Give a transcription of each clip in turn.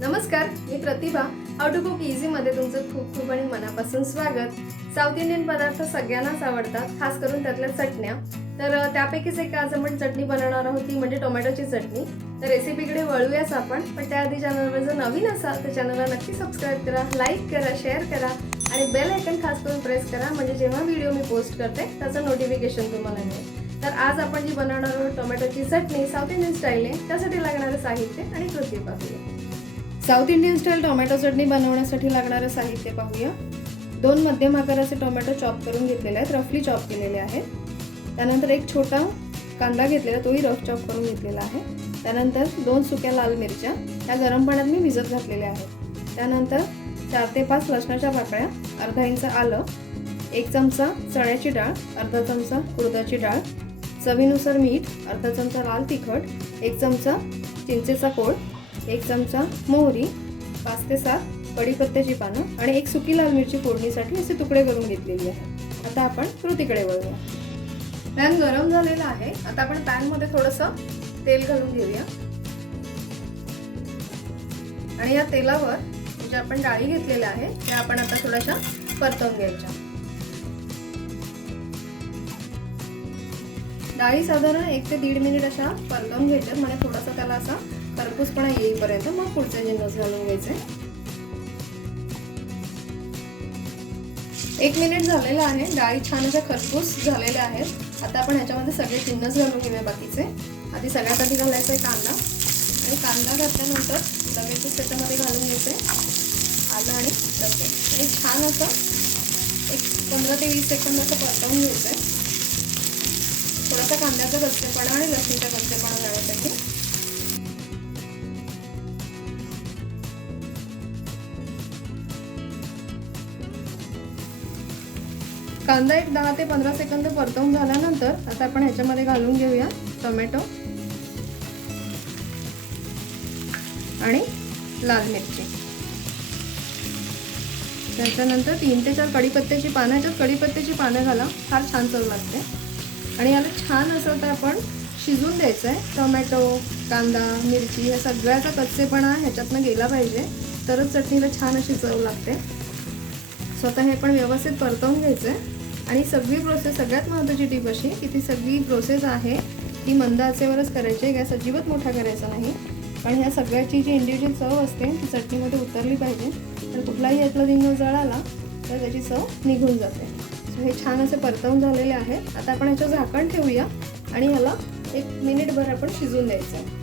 नमस्कार मी Pratibha. How to cook इझीमध्ये तुमचं खूप खूप आणि मनापासून स्वागत. साऊथ इंडियन पदार्थ सगळ्यांनाच आवडतात खास करून त्यातल्या चटण्या. तर त्यापैकीच एक आज आपण चटणी बनवणार आहोत ती म्हणजे टोमॅटोची चटणी. तर रेसिपीकडे वळूयाच आपण पण त्याआधी चॅनलवर जर नवीन असाल तर चॅनलला नक्की सबस्क्राईब करा लाईक करा शेअर करा आणि बेल आयकन खास करून प्रेस करा. म्हणजे जेव्हा व्हिडिओ मी पोस्ट करते त्याचं नोटिफिकेशन तुम्हाला मिळेल तर आज आपण जी बनवणार आहोत टोमॅटोची चटणी साऊथ इंडियन स्टाईलने त्यासाठी लागणारं साहित्य आणि कृती पाहूया. South Indian style tomato chutney बनवण्यासाठी लागणारं साहित्य पाहूया. दोन मध्यम आकाराचे टोमॅटो चॉप करून घेतलेले आहेत रफली चॉप केलेले आहेत. त्यानंतर एक छोटा कांदा घेतलेला तोही रफ चॉप करून घेतलेला आहे. त्यानंतर दोन सुक्या लाल मिरच्या त्या गरम पाण्यात मी भिजत घातलेल्या आहेत. त्यानंतर चार ते पाच लसणाच्या पाकळ्या अर्धा इंच आलं एक चमचा चण्याची डाळ अर्धा चमचा उडदाची डाळ चवीनुसार मीठ अर्धा चमचा लाल तिखट एक चमचा चिंचेचा कोळ एक चमचा मोहरी पाच ते सात कढीपत्त्याची पानं आणि एक सुकी लाल मिरची फोडणीसाठी असे तुकडे करून घेतलेली आहे. आता आपण कृतीकडे वळूया. पॅन गरम झालेला आहे. आता आपण पॅनमध्ये थोडंसं तेल घालून घेऊया. आणि या तेलावर ज्या आपण डाळी घेतलेल्या आहे त्या आपण आता थोड्याशा परतवून घ्यायच्या. डाळी साधारण एक ते दीड मिनिट अशा परतवून घ्यायच्या म्हणजे थोडासा त्याला असा खरपूसपणा येईपर्यंत. मग पुढचे जिन्नस घालून घ्यायचे एक मिनिट झालेला आहे. डाळी छान अशा खरपूस झालेल्या आहेत. आता आपण ह्याच्यामध्ये सगळे जिन्नस घालून घेऊया बाकीचे. आधी सगळ्यात आधी घालायचा आहे कांदा. आणि कांदा घातल्यानंतर लगेचच त्याच्यामध्ये घालून घ्यायचे आलं आणि लसूण. आणि छान असं एक पंधरा ते वीस सेकंद असं परतवून घ्यायचं आहे थोडासा कांद्याचा कच्चेपणा आणि लसूणचा कच्चेपणा जाण्यासाठी. कांदा एक दहा ते पंधरा सेकंद परतवून झाल्यानंतर आता आपण ह्याच्यामध्ये घालून घेऊया टोमॅटो आणि लाल मिरची. त्याच्यानंतर तीन ते चार कढीपत्त्याची पानं ह्याच्यात कढीपत्त्याची पानं घाला फार छान चव लागते. आणि याला छान असं तर आपण शिजून द्यायचं आहे टोमॅटो कांदा मिरची ह्या सगळ्याचा कच्चेपणा ह्याच्यातनं गेला पाहिजे. तरच चटणीला छान अशी चव लागते. स्वतः हे पण व्यवस्थित परतवून घ्यायचं आहे आणि सगळी प्रोसेस सगळ्यात महत्त्वाची टीप अशी की ती सगळी प्रोसेस आहे ती मंद आचेवरच करायची आहे. गॅस अजिबात मोठा करायचा नाही. पण ह्या सगळ्याची जी इंडिव्हिज्युअल चव असते ती चटणीमध्ये उतरली पाहिजे. तर कुठलाही यातला दिंग जळाला तर त्याची चव निघून जाते. सो हे छान असे परतवून झालेले आहेत. आता आपण ह्याचं झाकण ठेवूया आणि ह्याला एक मिनिटभर आपण शिजून द्यायचं. आहे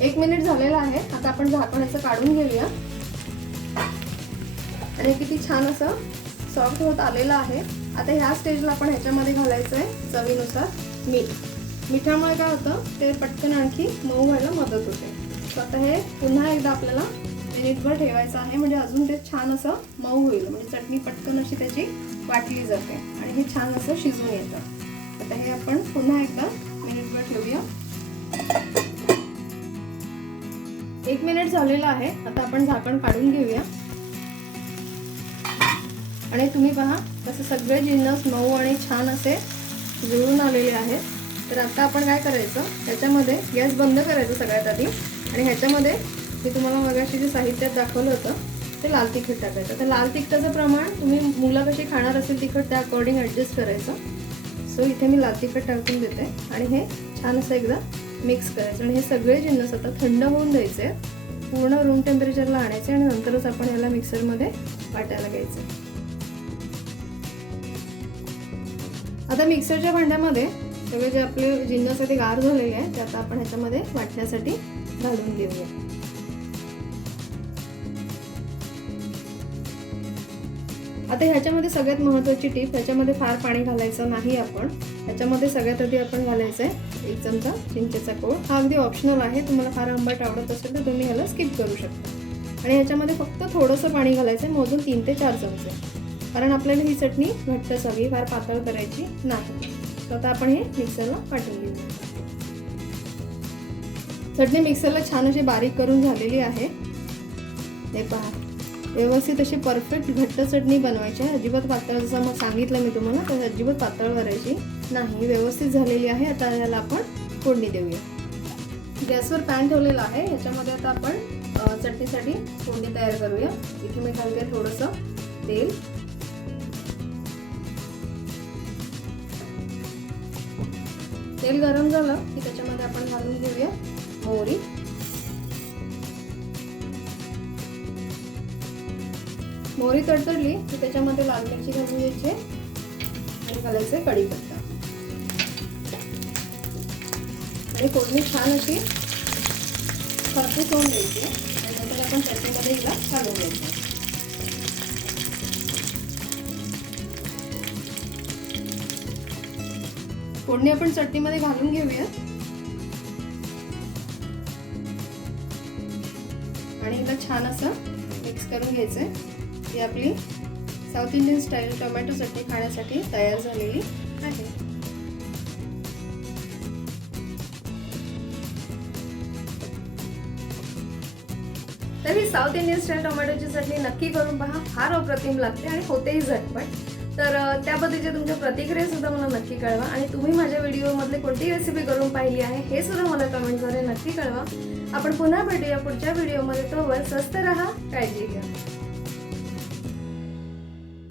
एक मिनिट झालेला आहे. आता आपण झाकण याचं काढून घेऊया. आणि किती छान असं सॉफ्ट होत आलेलं आहे. आता ह्या स्टेजला आपण ह्याच्यामध्ये घालायचं आहे चवीनुसार मीठ. मिठामुळे काय होतं ते पटकन आणखी मऊ व्हायला मदत होते. तर आता हे पुन्हा एकदा आपल्याला मिनिटभर ठेवायचं आहे म्हणजे अजून ते छान असं मऊ होईल. म्हणजे चटणी पटकन अशी त्याची वाटली जाते आणि हे छान असं शिजून येतं. आता हे आपण पुन्हा एकदा मिनिटभर ठेवूया. एक मिनिट झालेलं आहे. आता आपण झाकण काढून घेऊया. आणि तुम्ही पहा तसे सगळे जिन्नस मऊ आणि छान असे जुळून आलेले आहेत. तर आता आपण काय करायचं? त्याच्यामध्ये गॅस बंद करायचं सगळ्यात आधी. आणि ह्याच्यामध्ये मी तुम्हाला मगाशी जे साहित्यात दाखवलं होतं ते लाल तिखट टाकायचं. तर लाल तिखटाचं प्रमाण तुम्ही मुलं कशी खाणार असेल तिखट त्या अकॉर्डिंग ॲडजस्ट करायचं. सो इथे मी लाल तिखट टाकून देते. आणि हे छान असं एकदा मिक्स करायचं. आणि हे सगळे जिन्नस आता थंड होऊन द्यायचे. पूर्ण रूम टेम्परेचरला आणायचे आणि नंतरच आपण याला मिक्सरमध्ये वाटायला घ्यायचं. आता मिक्सरच्या भांड्यामध्ये सगळे जे आपले जिन्नस आहे ते गार झालेले आहे ते आता आपण ह्याच्यामध्ये वाटण्यासाठी घालून घेऊया. आता ह्याच्यामध्ये सगळ्यात महत्त्वाची टीप ह्याच्यामध्ये फार पाणी घालायचं नाही आपण. ह्याच्यामध्ये सगळ्यात आधी आपण घालायचं आहे एक चमचा चिंचेचा कोळ. हा अगदी ऑप्शनल आहे तुम्हाला फार आंबट आवडत असेल तर तुम्ही ह्याला स्किप करू शकता. आणि ह्याच्यामध्ये फक्त थोडंसं पाणी घालायचं आहे मोजून तीन ते चार चमचे. कारण आपल्याला ही चटणी घट्टच हवी फार पातळ करायची नाही. तर आता आपण हे मिक्सरला पाठवून घेऊ. चटणी मिक्सरला छान अशी बारीक करून झालेली आहे. हे पहा. व्यवस्थित अशी परफेक्ट घट्ट चटणी बनवायची आहे. अजिबात पातळ जसं मग सांगितलं मी तुम्हाला तर अजिबात पातळ करायची नाही. व्यवस्थित झालेली आहे. आता याला आपण फोडणी देऊया. गॅसवर पॅन ठेवलेला आहे. याच्यामध्ये आता आपण चटणीसाठी फोडणी तयार करूया. इथे मी घालते थोडंसं तेल. तेल गरम झालं की त्याच्यामध्ये आपण घालून घेऊया मोहरी. मोहरी तडतडली की त्याच्यामध्ये लाल मिरची घालून घ्यायची आणि घालायचे कढीपत्ता. आणि कोडणी छान अशी खरपूस होऊन द्यायची आणि नंतर आपण चटणीमध्ये हिला घालून द्यायचं फोडणी आपण चटणीमध्ये घालून घेऊया. आणि हिला छान असं मिक्स करून घ्यायचंय. ही आपली south Indian style tomato chutney खाण्यासाठी तयार झालेली आहे. तर ही साऊथ इंडियन स्टाईल टोमॅटोची चटणी नक्की करून पहा. फार अप्रतिम लागते आणि होतेही झटपट. तर अ, त्याबद्दलच्या तुमच्या प्रतिक्रिया सुद्धा मला नक्की कळवा आणि तुम्ही माझ्या व्हिडिओमधले कोणती रेसिपी करून पाहिली आहे हे सुद्धा मला कमेंटद्वारे नक्की कळवा. आपण पुन्हा भेटूया पुढच्या व्हिडिओमध्ये. तोवर स्वस्त रहा काळजी घ्या.